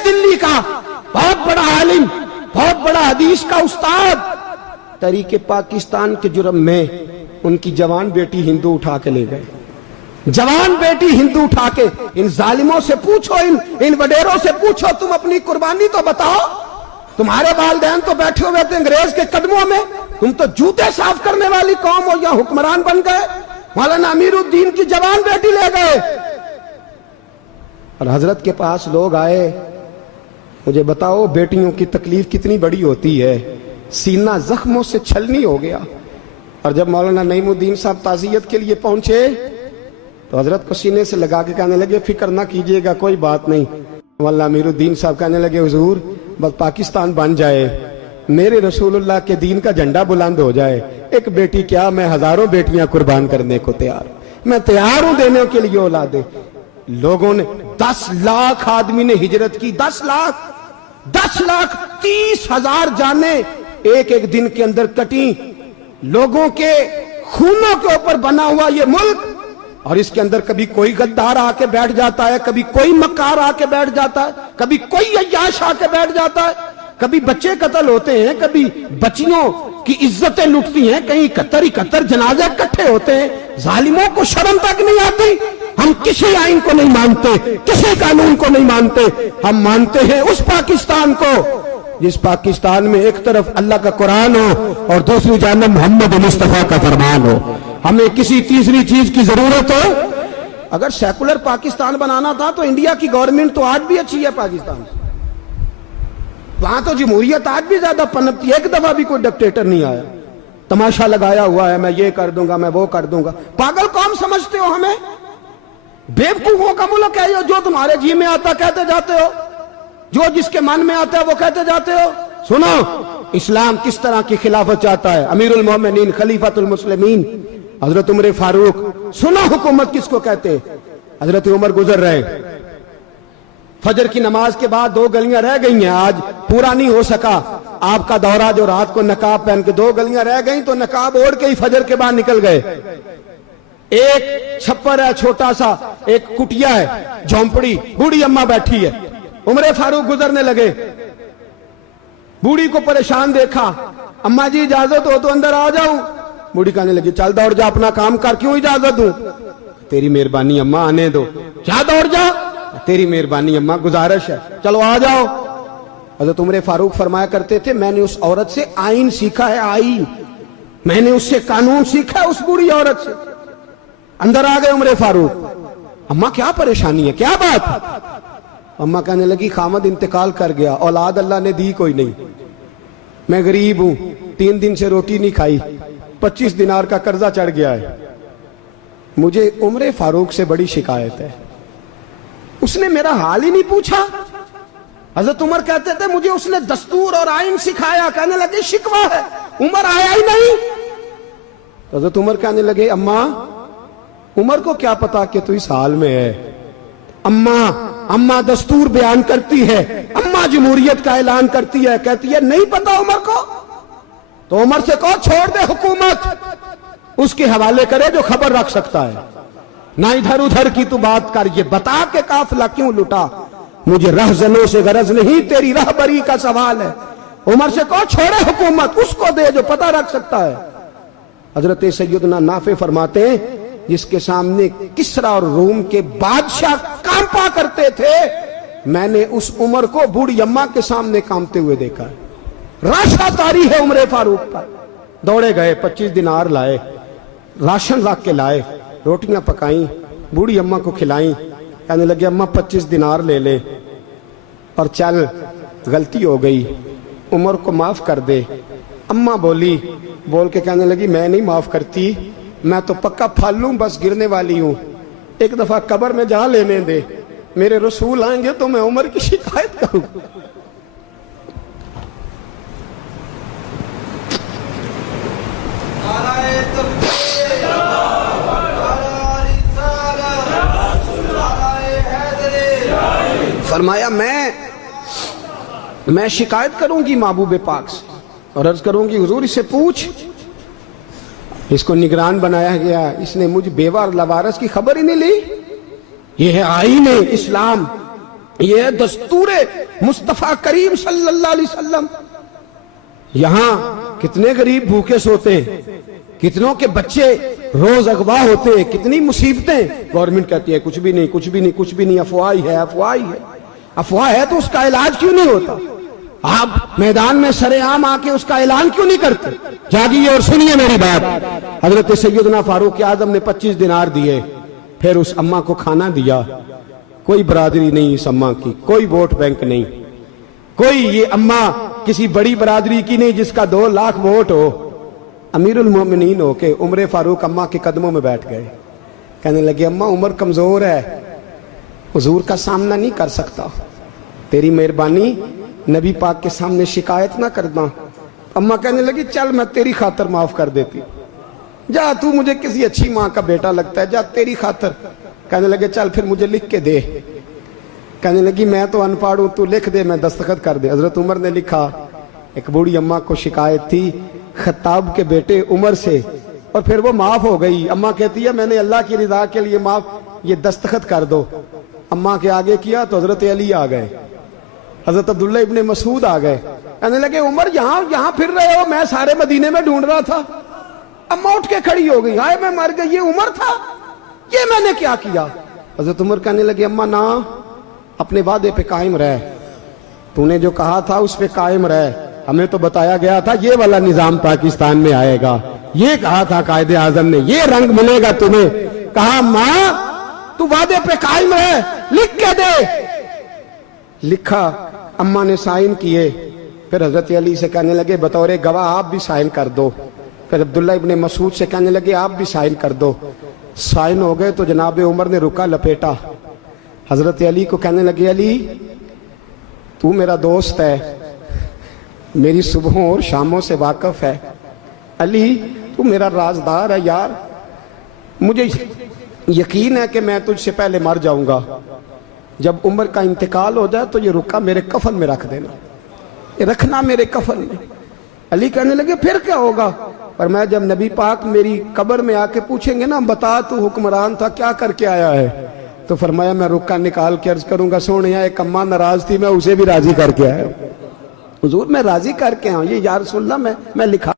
अंग्रेज दिल्ली का बहुत बड़ा आलिम, बहुत बड़ा हदीस का उस्ताद, तरीके पाकिस्तान के जुर्म में उनकी जवान बेटी हिंदू उठा के ले गए। जवान बेटी हिंदू उठा के, इन जालिमों से पूछो, इन वडेरों से पूछो, तुम अपनी कुर्बानी तो बताओ। तुम्हारे वालिदैन तो बैठे हुए थे अंग्रेज के कदमों में, तुम तो जूते साफ करने वाली कौम हो, या हुक्मरान बन गए। मौलाना अमीरुद्दीन की जवान बेटी ले गए। और हजरत के पास लोग आए, मुझे बताओ बेटियों की तकलीफ कितनी बड़ी होती है। सीना जख्मों से छलनी हो गया। और जब मौलाना नईमुद्दीन साहब ताज़ियत के लिए पहुंचे तो हजरत को सीने से लगा के कहने लगे, फिक्र ना कीजिएगा, कोई बात नहीं। मौलाना अमीरुद्दीन साहब कहने लगे, हुजूर बस पाकिस्तान बन जाए, मेरे रसूलुल्लाह के दीन का झंडा बुलंद हो जाए, एक बेटी क्या, मैं हजारों बेटियां कुर्बान करने को तैयार, मैं तैयार हूं देने के लिए औलादे। लोगों ने 10 लाख आदमी ने हिजरत की, 10 लाख 30,000 जाने एक एक दिन के अंदर कटी। लोगों के खूनों के ऊपर बना हुआ ये मुल्क, और इसके अंदर कभी कोई गद्दार आके बैठ जाता है, कभी कोई मक्कार आके बैठ जाता है, कभी कोई अय्याश आके बैठ जाता है, कभी बच्चे कत्ल होते हैं, कभी बच्चियों की इज्जतें लुटती हैं, कहीं 71 जनाजे इकट्ठे होते हैं। जालिमों को शर्म तक नहीं आती। हम किसी आइन को नहीं मानते, किसी कानून को नहीं मानते, हम मानते हैं उस पाकिस्तान को जिस पाकिस्तान में एक तरफ अल्लाह का कुरान हो और दूसरी जानब मोहम्मद मुस्तफा का फरमान हो। हमें किसी तीसरी चीज की जरूरत हो। अगर सेकुलर पाकिस्तान बनाना था तो इंडिया की गवर्नमेंट तो आज भी अच्छी है पाकिस्तान से, वहां तो जमहूरियत आज भी ज्यादा पनपती है। एक दफा भी कोई डिक्टेटर नहीं आया, तमाशा लगाया हुआ है, मैं ये कर दूंगा, मैं वो कर दूंगा। पागल कौन समझते हो हमें? बेवकूफों का मुल्क है ये, जो तुम्हारे जी में आता कहते जाते हो, जो जिसके मन में आता है वो कहते जाते हो। सुनो, इस्लाम किस तरह की खिलाफत चाहता है। अमीरुल मोमिनीन खलीफतुल मुस्लिमीन हजरत उमर फारूक। सुनो हुकूमत किसको कहते? हजरत उमर गुजर रहे, फजर की नमाज के बाद 2 गलियां रह गई हैं, आज पूरा नहीं हो सका आपका दौरा, जो रात को नकाब पहन के 2 गलियां रह गई तो नकाब ओढ़ के ही फजर के बाद निकल गए। एक छप्पर है छोटा सा, एक कुटिया है, झोंपड़ी, बूढ़ी अम्मा बैठी है। उमर फारूक गुजरने लगे, बूढ़ी को परेशान देखा, अम्मा जी इजाजत हो तो अंदर आ जाऊं। बूढ़ी कहने लगी, चल दौड़ जा, अपना काम कर, क्यों इजाजत दूं? तेरी मेहरबानी अम्मा, आने दो। क्या दौड़ जा? तेरी मेहरबानी अम्मा, गुजारिश है, चलो आ जाओ। हज़रत उमर फारूक फरमाया करते थे, मैंने उस औरत से आइन सीखा है, आइन, मैंने उससे कानून सीखा है, उस बूढ़ी औरत से। अंदर आ गए उमर फारूक। अम्मा क्या परेशानी है, क्या बात? अम्मा कहने लगी, खामद इंतकाल कर गया, औलाद अल्लाह ने दी कोई नहीं, मैं गरीब हूं, 3 दिन से रोटी नहीं खाई, 25 दिनार का कर्जा चढ़ गया है, मुझे उमर फारूक से बड़ी शिकायत है। उसने मेरा हाल ही नहीं पूछा। हजरत उमर कहते थे, मुझे उसने दस्तूर और आइन सिखाया। कहने लगे शिकवा है, उमर आया ही नहीं। हजरत उमर कहने लगे, अम्मा उमर को क्या पता कि तू इस हाल में है। अम्मा दस्तूर बयान करती है, अम्मा जमहूरियत का ऐलान करती है, कहती है नहीं पता उमर को, तो उमर से कहो छोड़ दे हुकूमत, उसके हवाले करे जो खबर रख सकता है, ना इधर उधर की तू बात कर, ये बता के काफिला क्यों लुटा, मुझे रहजनों से गरज नहीं, तेरी रहबरी का सवाल है। उमर से कहो छोड़े हुकूमत, उसको दे जो पता रख सकता है। हजरत सैयदना नाफे फरमाते हैं, जिसके सामने किसरा और रूम के बादशाह कांपा करते थे, मैंने उस उमर को बूढ़ी अम्मा के सामने कांपते हुए देखा है। राशा तारी है उमर फारूक का। दौड़े गए, 25 दिनार लाए, राशन रख के लाए, रोटियां पकाई, बूढ़ी अम्मा को खिलाई। कहने लगे, अम्मा 25 दिनार ले ले और चल, गलती हो गई, उमर को माफ कर दे। अम्मा बोल के कहने लगी, मैं नहीं माफ करती, मैं तो पक्का फालूं, बस गिरने वाली हूं, एक दफा कब्र में जा लेने दे, मेरे रसूल आएंगे तो मैं उमर की शिकायत करूं। फरमाया मैं शिकायत करूंगी महबूब पाक से और अर्ज करूंगी, हुजूर इससे पूछ, इसको निगरान बनाया गया, इसने मुझ बेवा और लवारस की खबर ही नहीं ली। यह है आईन इस्लाम, یہ ہے دستور مصطفیٰ کریم صلی اللہ علیہ وسلم۔ یہاں کتنے غریب بھوکے سوتے ہیں، کتنوں کے بچے روز اغوا ہوتے ہیں، کتنی مصیبتیں۔ گورنمنٹ کہتی ہے کچھ بھی نہیں کچھ بھی نہیں کچھ بھی نہیں، افواہ ہی ہے افواہ ہی ہے۔ افواہ ہے تو اس کا علاج کیوں نہیں ہوتا؟ آپ میدان میں سر عام آ کے اس کا اعلان کیوں نہیں کرتے؟ جاگیے اور سنیے میری بات۔ حضرت سیدنا فاروق اعظم نے 25 دینار دیے، پھر اس اماں کو کھانا دیا۔ کوئی برادری نہیں اس اماں کی، کوئی ووٹ بینک نہیں، کوئی یہ اماں کسی بڑی برادری کی نہیں جس کا 2 لاکھ ووٹ ہو۔ امیر المومنین ہو کے عمر فاروق اماں کے قدموں میں بیٹھ گئے، کہنے لگے اماں عمر کمزور ہے، حضور کا سامنا نہیں کر سکتا، تیری مہربانی نبی پاک کے سامنے شکایت نہ کرنا۔ اماں کہنے لگی چل میں تیری خاطر معاف کر دیتی، جا تو مجھے کسی اچھی ماں کا بیٹا لگتا ہے، جا تیری خاطر۔ کہنے لگے چل پھر مجھے لکھ کے دے۔ کہنے لگی میں تو ان پڑھ ہوں، تو لکھ دے میں دستخط کر دے۔ حضرت عمر نے لکھا۔ ایک بوڑھی اماں کو شکایت تھی خطاب کے بیٹے عمر سے، اور پھر وہ معاف ہو گئی۔ اماں کہتی ہے میں نے اللہ کی رضا کے لیے معاف، یہ دستخط کر دو۔ اماں کے آگے کیا تو حضرت علی آ گئے، حضرت عبداللہ ابن مسعود آ گئے، کہنے لگے عمر یہاں پھر رہے ہو، میں سارے مدینے میں ڈھونڈ رہا تھا۔ اماں اٹھ کے کھڑی ہو گئی، ہائے میں مر گئی، یہ عمر تھا، یہ میں نے کیا کیا؟ حضرت عمر کہنے لگے اماں نہ، اپنے وعدے پہ قائم رہ، تو نے جو کہا تھا اس پہ قائم رہ، ہمیں تو بتایا گیا تھا یہ والا نظام پاکستان میں آئے گا، یہ کہا تھا قائد اعظم نے، یہ رنگ ملے گا تمہیں۔ کہا ماں تو وعدے پہ قائم رہ، لکھ کے دے۔ لکھا، اماں نے سائن کیے، پھر حضرت علی سے کہنے لگے بطور گواہ آپ بھی سائن کر دو۔ پھر عبداللہ ابن مسعود سے کہنے لگے آپ بھی سائن کر دو۔ سائن ہو گئے تو جناب عمر نے رکا لپیٹا، حضرت علی کو کہنے لگے علی تو میرا دوست ہے، میری صبحوں اور شاموں سے واقف ہے، علی تو میرا رازدار ہے یار، مجھے یقین ہے کہ میں تجھ سے پہلے مر جاؤں گا، جب عمر کا انتقال ہو جائے تو یہ رکا میرے کفن میں رکھ دینا، یہ رکھنا میرے کفن میں۔ علی کہنے لگے پھر کیا ہوگا؟ پر میں جب نبی پاک میری قبر میں آ کے پوچھیں گے نا بتا تو حکمران تھا کیا کر کے آیا ہے، تو فرمایا میں رکا نکال کے عرض کروں گا سونے ایک اماں ناراض تھی میں اسے بھی راضی کر کے آیا، حضور میں راضی کر کے آؤں، یہ یا رسول اللہ میں لکھا